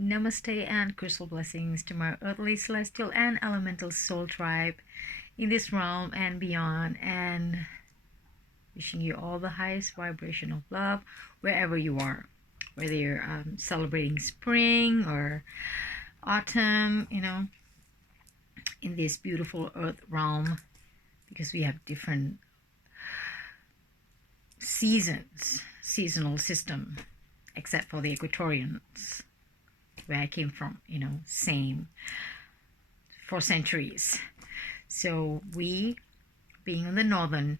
Namaste and crystal blessings to my earthly, celestial, and elemental soul tribe in this realm and beyond, and wishing you all the highest vibration of love wherever you are, whether you're celebrating spring or autumn, in this beautiful earth realm, because we have different seasonal system, except for the Equatorians, where I came from, same for centuries. So we, being in the northern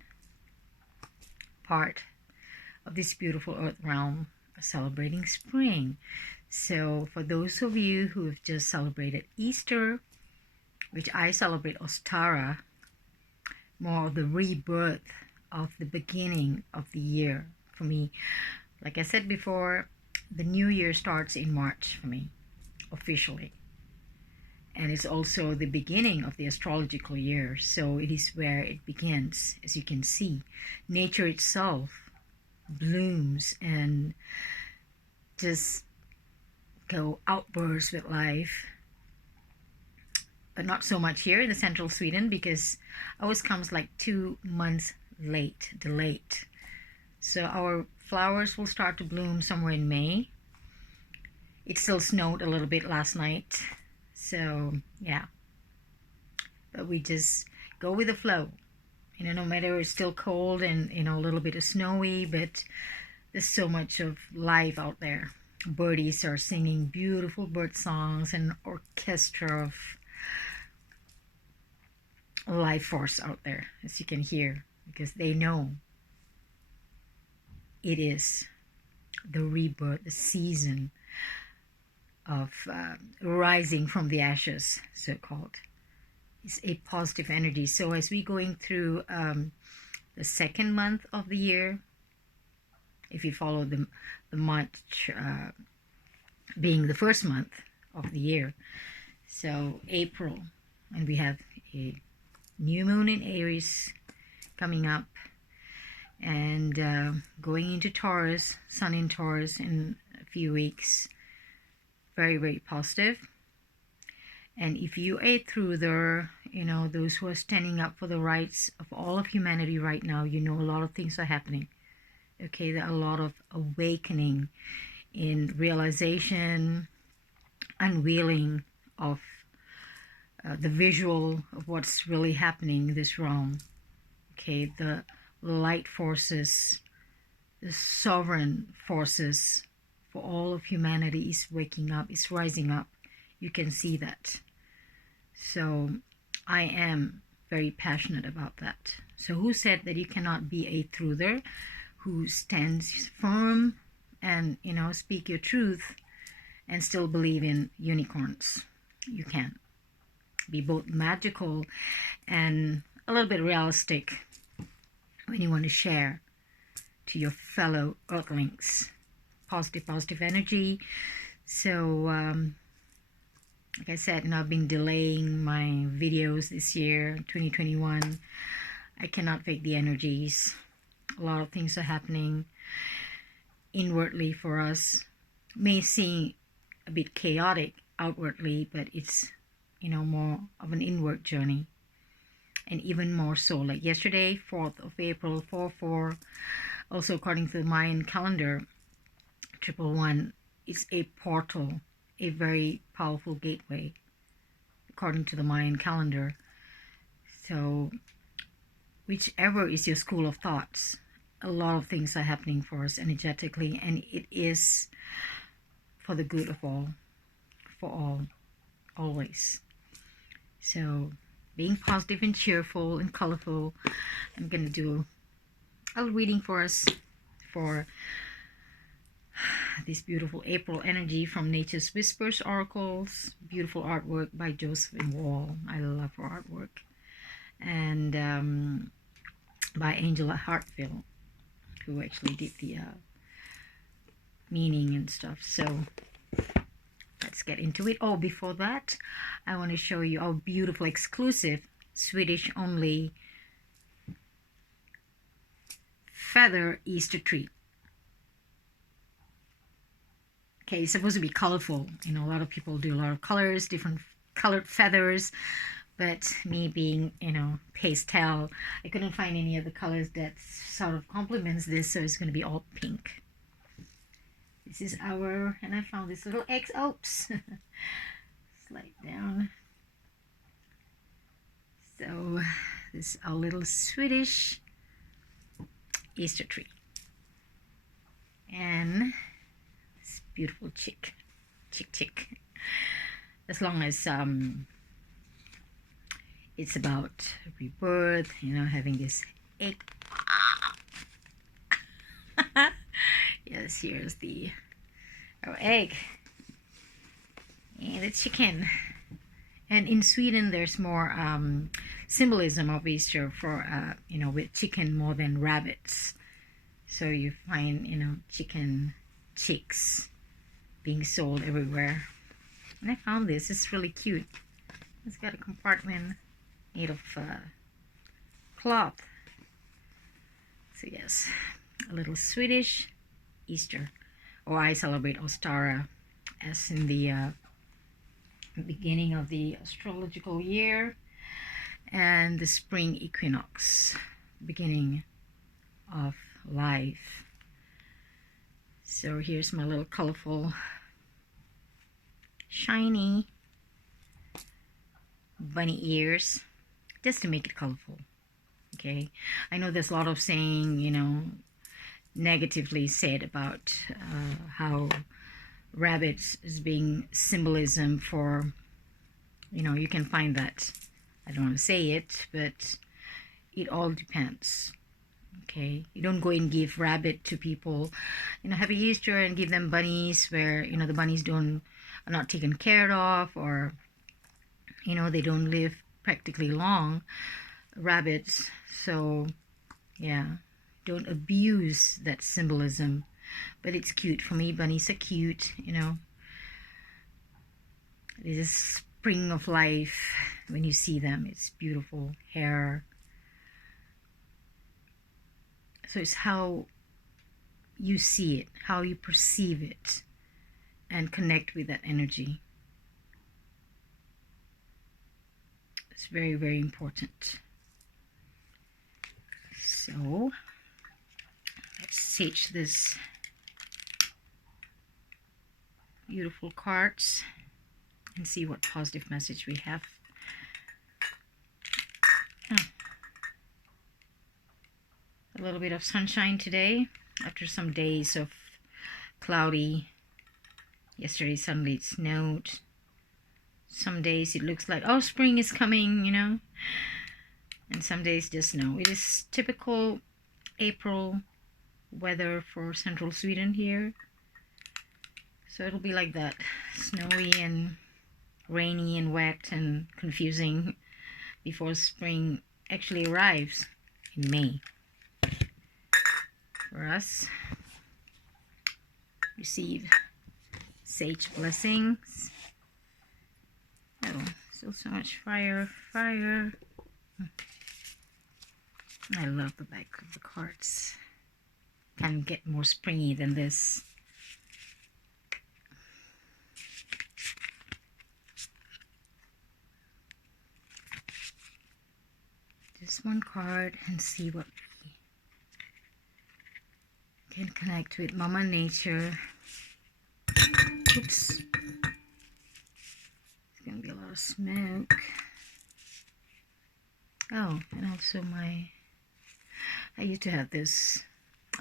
part of this beautiful earth realm, are celebrating spring. So for those of you who have just celebrated Easter, which I celebrate Ostara, more of the rebirth of the beginning of the year for me. Like I said before, the new year starts in March for me, officially. And it's also the beginning of the astrological year. So it is where it begins. As you can see, nature itself blooms and just go outbursts with life. But not so much here in the central Sweden, because ours comes like 2 months delayed. So our flowers will start to bloom somewhere in May. It still snowed a little bit last night. So yeah, but we just go with the flow. No matter it's still cold and a little bit of snowy, but there's so much of life out there. Birdies are singing beautiful bird songs, and orchestra of life force out there, as you can hear, because they know it is the rebirth, the season of rising from the ashes, so-called. It's a positive energy. So as we're going through the second month of the year, if you follow the March being the first month of the year, so April, and we have a new moon in Aries coming up, and going into Taurus, sun in Taurus in a few weeks. Very, very positive. And if you are a truther, those who are standing up for the rights of all of humanity right now, a lot of things are happening. Okay, there are a lot of awakening in realization, unveiling of the visual of what's really happening in this realm. Okay, the light forces, the sovereign forces for all of humanity is waking up, is rising up. You can see that. So I am very passionate about that. So who said that you cannot be a truther who stands firm and speak your truth and still believe in unicorns? You can be both magical and a little bit realistic when you want to share to your fellow earthlings. Positive energy. So like I said, I've been delaying my videos this year, 2021. I cannot fake the energies. A lot of things are happening inwardly for us. May seem a bit chaotic outwardly, but it's more of an inward journey. And even more so, like yesterday, 4th of April, 4/4, also according to the Mayan calendar, 111 is a portal, a very powerful gateway, according to the Mayan calendar. So whichever is your school of thoughts, a lot of things are happening for us energetically, and it is for the good of all, for all, always. So being positive and cheerful and colorful, I'm going to do a reading for us for this beautiful April energy from Nature's Whispers Oracles. Beautiful artwork by Josephine Wall. I love her artwork. And by Angela Hartfield, who actually did the meaning and stuff. So let's get into it. Oh, before that, I want to show you our beautiful exclusive Swedish only feather Easter tree. Okay, it's supposed to be colorful. You know, a lot of people do a lot of colors, different colored feathers. But me being, you know, pastel, I couldn't find any of the colors that sort of complements this, so it's going to be all pink. This is our, and I found this little X. Oops. Slide down. So this is our little Swedish Easter tree. And this beautiful chick. As long as it's about rebirth, you know, having this egg. Yes, here's our egg and the chicken. And in Sweden, there's more symbolism of Easter for, you know, with chicken more than rabbits. So you find, you know, chicken chicks being sold everywhere. And I found this. It's really cute. It's got a compartment made of cloth. So yes, a little Swedish Easter. Or I celebrate Ostara as in the beginning of the astrological year and the spring equinox, beginning of life. So here's my little colorful shiny bunny ears, just to make it colorful. Okay, I know there's a lot of saying, you know, negatively said about how rabbits is being symbolism for, you know, you can find that, I don't want to say it, but it all depends. Okay, you don't go and give rabbit to people, you know, happy Easter, and give them bunnies where, you know, the bunnies are not taken care of, or, you know, they don't live practically long, rabbits. So yeah, don't abuse that symbolism. But it's cute for me. Bunnies are cute, you know. It is spring of life when you see them. It's beautiful hair. So it's how you see it, how you perceive it, and connect with that energy. It's very, very important. So let's sage this beautiful cards and see what positive message we have. A little bit of sunshine today after some days of cloudy. Yesterday suddenly it snowed. Some days it looks like, oh, spring is coming, you know, and some days just snow. It is typical April weather for central Sweden here. So it'll be like that, snowy and rainy and wet and confusing before spring actually arrives in May. For us, receive sage blessings. Oh, still so much fire. I love the back of the cards. Can't get more springy than this. Just one card and see what we can connect with Mama Nature. Oops. There's gonna be a lot of smoke. Oh, and also I used to have this,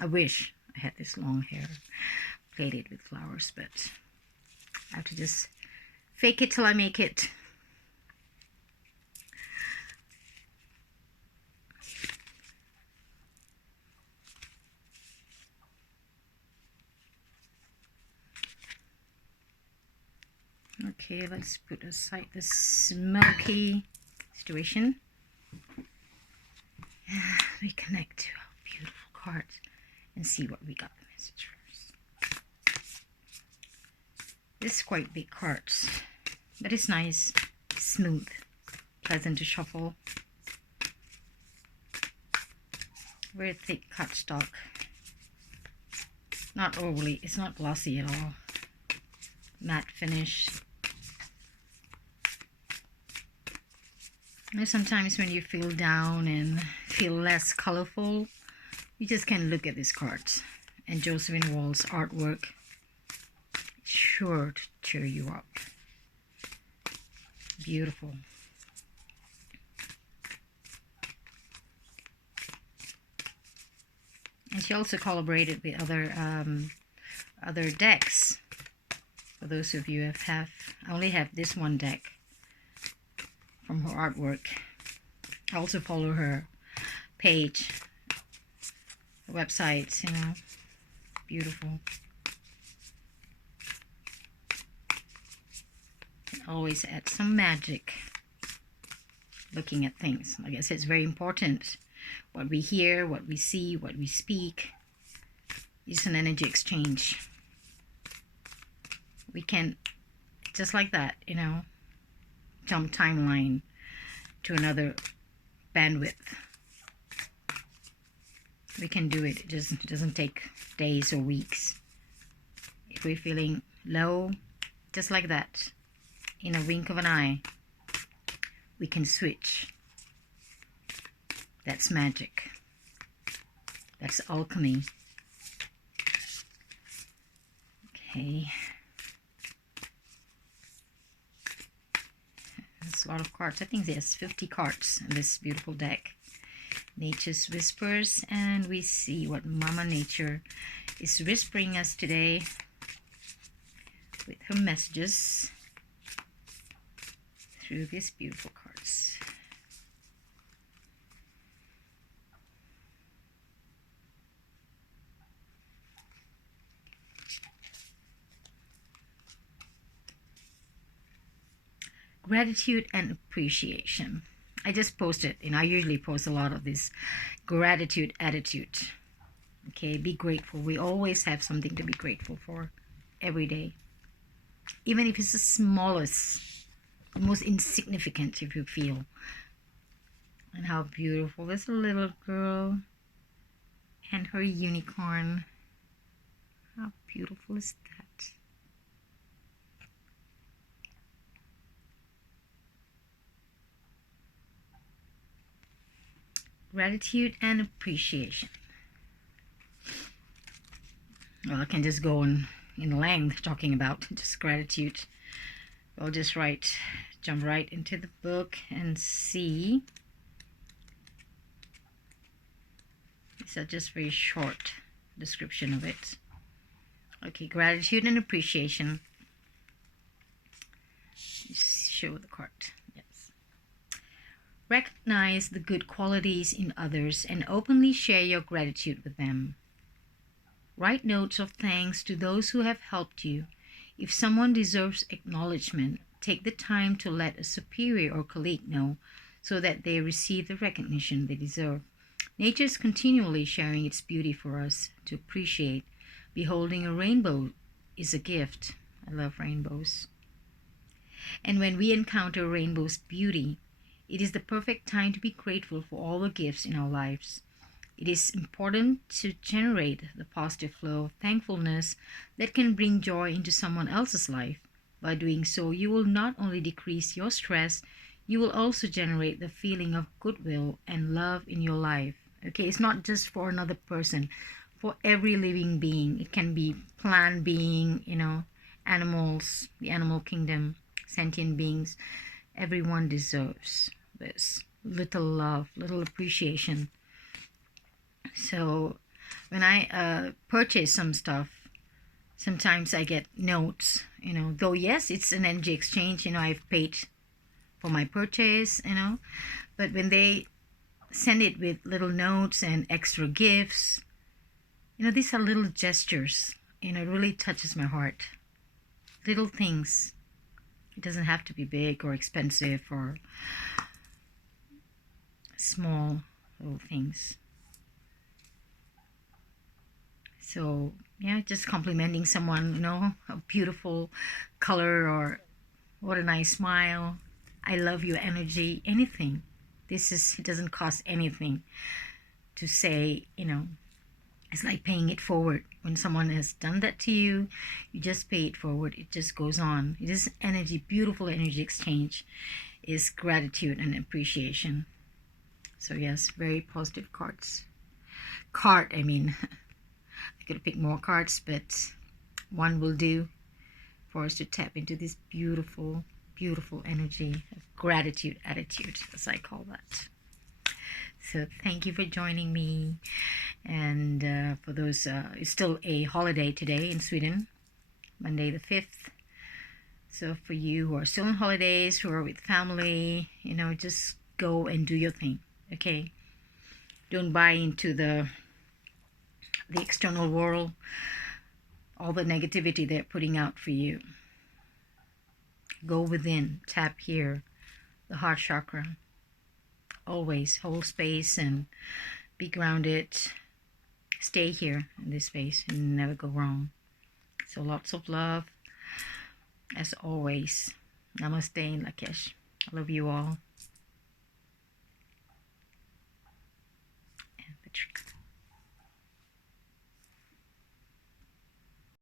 I wish I had this long hair plaited with flowers, but I have to just fake it till I make it. Okay, let's put aside the smoky situation. We connect to our beautiful cards and see what we got the message first. This is quite big cards, but it's nice, smooth, pleasant to shuffle. Very thick cardstock. Not overly, it's not glossy at all. matte finish. And sometimes when you feel down and feel less colorful, you just can look at these cards. And Josephine Wall's artwork is sure to cheer you up. Beautiful. And she also collaborated with other decks. For those of you who have I only have this one deck from her artwork. I also follow her page, her websites, you know. Beautiful. Can always add some magic looking at things. Like I said, it's very important. What we hear, what we see, what we speak is an energy exchange. We can, just like that, you know, jump timeline to another bandwidth. We can do it. It just doesn't take days or weeks. If we're feeling low, just like that, in a wink of an eye, we can switch. That's magic. That's alchemy. Okay. There's a lot of cards. I think there's 50 cards in this beautiful deck. Nature's Whispers, and we see what Mama Nature is whispering us today with her messages through these beautiful cards. Gratitude and appreciation. I just posted, I usually post a lot of this gratitude attitude. Okay, be grateful. We always have something to be grateful for every day. Even if it's the smallest, the most insignificant, if you feel. And how beautiful. There's a little girl and her unicorn. How beautiful is that? Gratitude and appreciation. Well, I can just go on in length talking about just gratitude. I'll just jump right into the book and see. It's a just very short description of it. Okay, gratitude and appreciation. Show the card. Yes. Recognize the good qualities in others and openly share your gratitude with them. Write notes of thanks to those who have helped you. If someone deserves acknowledgement, take the time to let a superior or colleague know so that they receive the recognition they deserve. Nature is continually sharing its beauty for us to appreciate. Beholding a rainbow is a gift. I love rainbows. And when we encounter rainbow's beauty, it is the perfect time to be grateful for all the gifts in our lives. It is important to generate the positive flow of thankfulness that can bring joy into someone else's life. By doing so, you will not only decrease your stress, you will also generate the feeling of goodwill and love in your life. Okay, it's not just for another person, for every living being. It can be plant being, animals, the animal kingdom, sentient beings. Everyone deserves this little love, little appreciation. So when I purchase some stuff, sometimes I get notes, though yes, it's an energy exchange, I've paid for my purchase, but when they send it with little notes and extra gifts, these are little gestures, it really touches my heart. Little things. It doesn't have to be big or expensive or small little things. So, yeah, just complimenting someone, a beautiful color or what a nice smile. I love your energy, anything. It doesn't cost anything to say, It's like paying it forward. When someone has done that to you, you just pay it forward. It just goes on. It is energy, beautiful energy exchange, is gratitude and appreciation. So yes, very positive cards. I mean, I could pick more cards, but one will do for us to tap into this beautiful, beautiful energy of gratitude attitude, as I call that. So thank you for joining me. And for those, it's still a holiday today in Sweden, Monday the 5th. So for you who are still on holidays, who are with family, just go and do your thing, okay? Don't buy into the external world, all the negativity they're putting out for you. Go within, tap here, the heart chakra. Always hold space and be grounded. Stay here in this space and never go wrong. So lots of love as always. Namaste and Lakesh. I love you all.